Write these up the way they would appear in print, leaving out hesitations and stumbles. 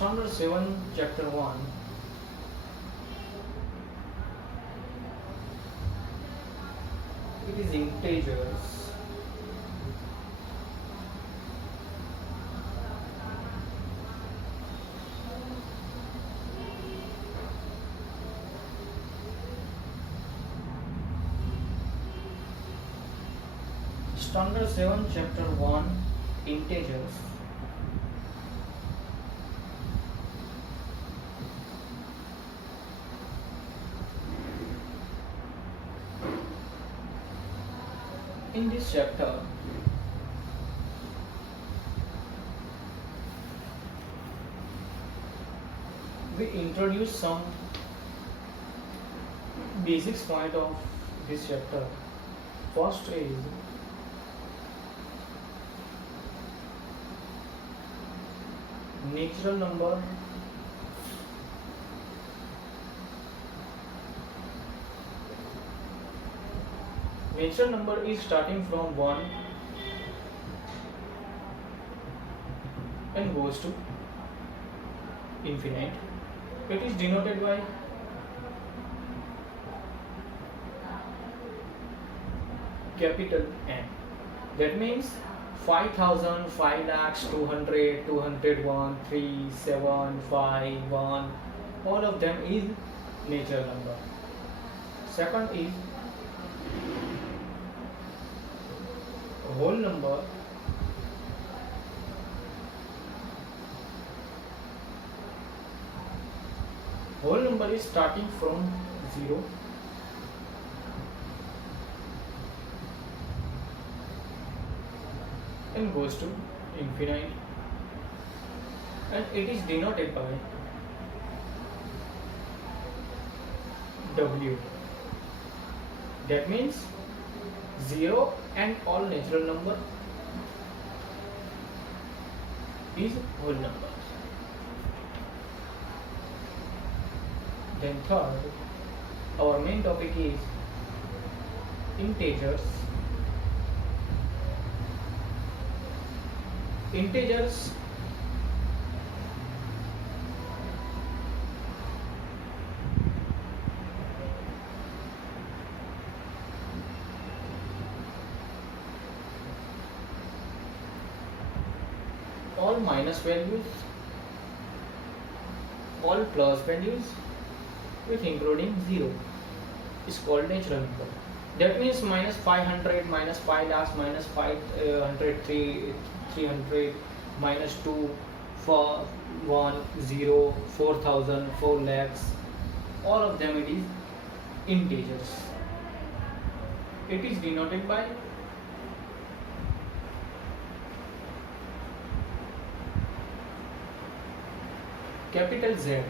Standard 7, Chapter 1. It is integers. Standard 7, Chapter 1, Integers. In this chapter, we introduce some basics point of this chapter. First is natural number. Natural number is starting from 1 and goes to infinite. It is denoted by capital N. That means 5,000, 5 lakhs, 200, 201, 3, 7, 5, 1. All of them is natural number. Second is whole number. Whole number is starting from 0 and goes to infinite, and it is denoted by W. That means 0 and all natural number is whole number. Then third, our main topic is integers. Integers all minus values, all plus values with including 0 is called natural number. That means minus 500, minus 5 lakhs, minus 500, 300, minus 2, 4, 1, 0, 4,000, 4 lakhs. All of them it is integers. It is denoted by capital Z.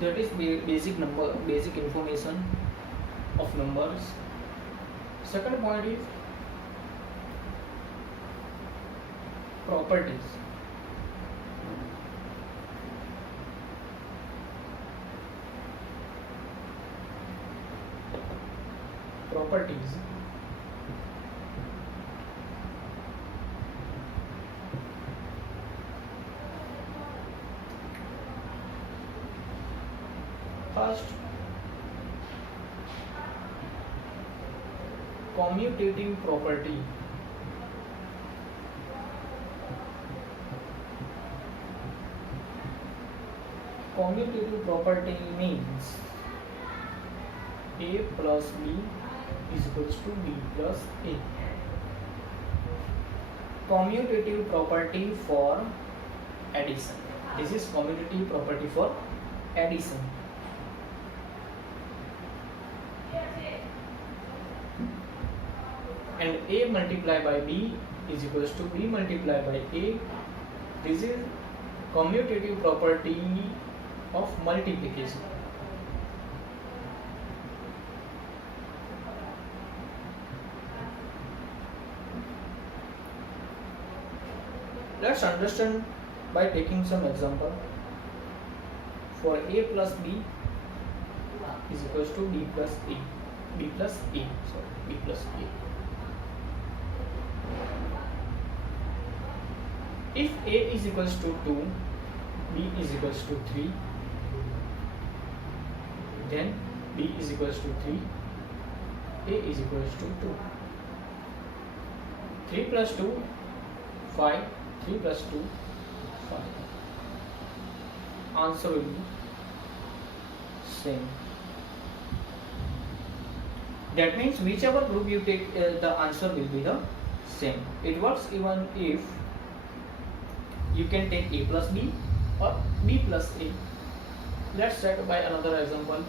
That is basic information of numbers. Second point is properties. Properties. First, commutative property. Commutative property means A plus B is equals to B plus A. Commutative property for addition. This is commutative property for addition. And A multiplied by B is equals to B multiplied by A. This is commutative property of multiplication. Let's understand by taking some example. for a plus b is equals to b plus a, b plus a, sorry, b plus a. If a is equals to 2, b is equals to 3, then b is equals to 3, a is equals to 2. 3 plus 2, 5, 3 plus 2, 5. Answer will be same. That means whichever group you take, the answer will be the same. It works even if you can take a plus b or b plus a. Let's check by another example.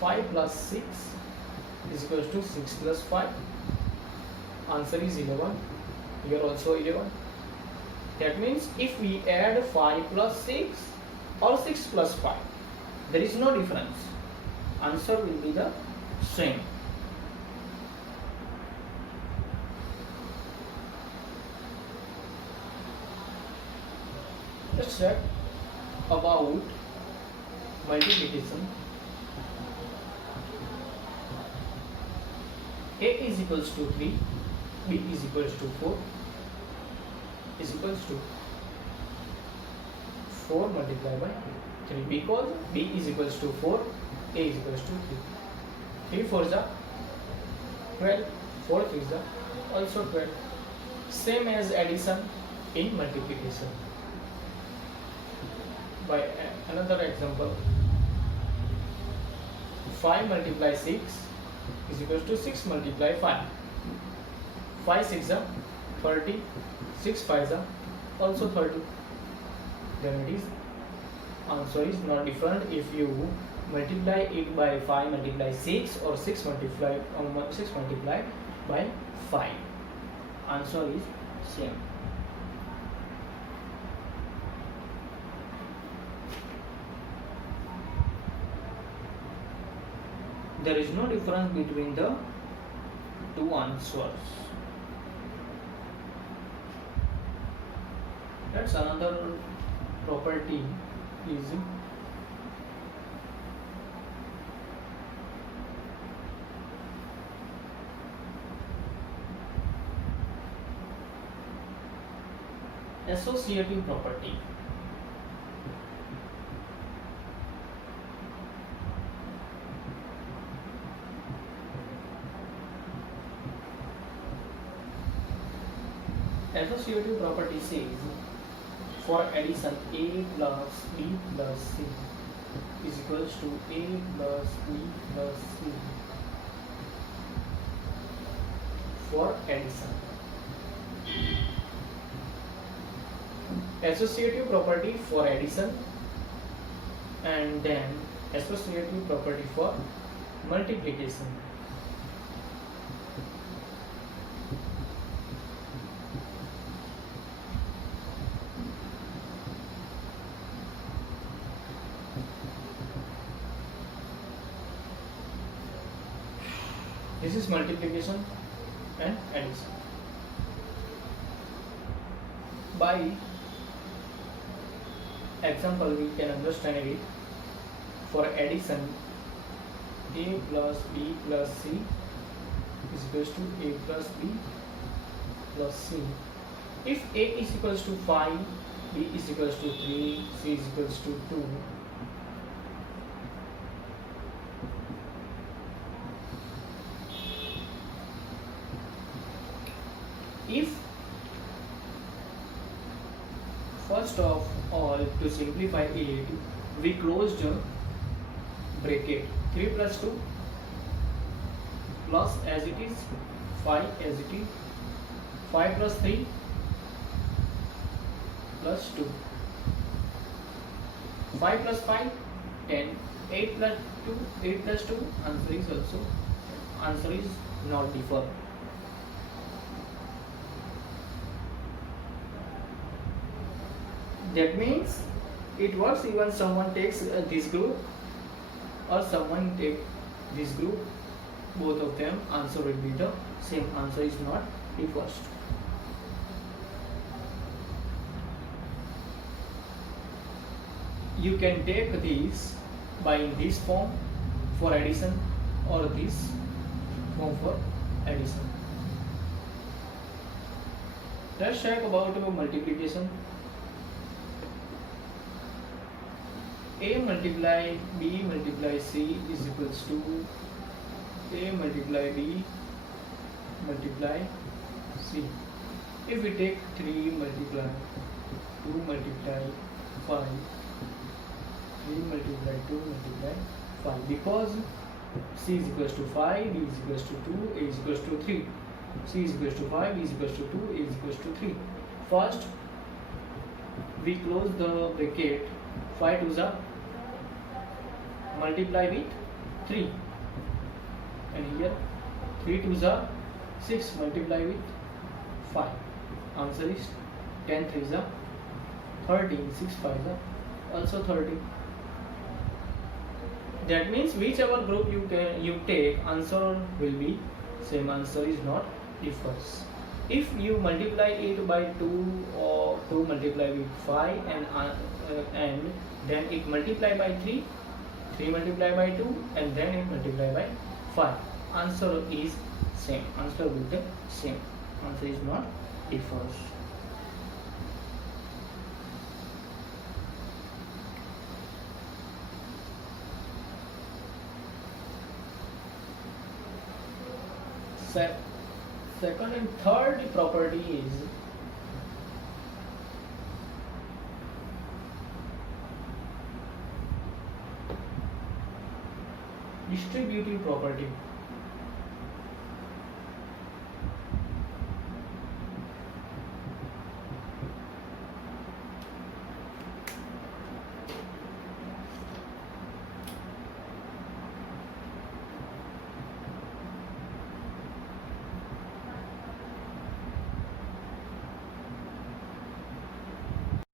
5 plus 6 is equals to 6 plus 5. Answer is 11. Here also 11. That means if we add 5 plus 6 or 6 plus 5, there is no difference. Answer will be the same. Let's check about multiplication. A is equals to 3, b is equals to 4, is equals to 4 multiplied by 3, because b is equals to 4, a is equals to 3. 3 4s are 12, 4 3s are also 12. Same as addition in multiplication. By another example, 5 multiply 6 is equals to 6 multiply 5. 5 6 are 30, 6 5s are also 30. Then it is answer is not different if you multiply it by 5 multiply 6 or 6 multiplied by 5. Answer is same. There is no difference between the two answers. That's another property is associative property. Associative property says for addition a plus b plus c is equals to a plus b plus c. For addition, associative property for addition and then associative property for multiplication. This is multiplication and addition. By example, we can understand it. For addition, a plus b plus c is equals to a plus b plus c. If a is equals to 5, b is equals to 3, c is equals to 2, if first of all, to simplify it, we closed bracket 3 plus 2 plus as it is 5 as it is 5 plus 3 plus 2 5 plus 5 10 8 plus 2 8 plus 2 answer is not differ. That means it works even someone takes this group or someone take this group, both of them answer will be the same. Answer is not differs. you can take these by this form for addition or this form for addition. Let's check about multiplication. A multiply B multiply C is equals to A multiply B multiply C. If we take 3 multiply 2 multiply 5, 3 multiply 2 multiply 5, because C is equals to 5, B is equals to 2, A is equals to 3. C is equals to 5, B is equals to 2, A is equals to 3. First, we close the bracket. 5 to the multiply with 3, and here 3 to the 6 multiply with 5. Answer is 10 3 is 30, 6 5 is also 30. That means whichever group you take, answer will be same. Answer is not differs. If you multiply it by 2 or 2 multiply with 5 and then it multiply by 3, 3 multiply by 2 and then it multiply by 5, answer is same. Answer will be same. Answer is not differs. Second and third property is distributive property.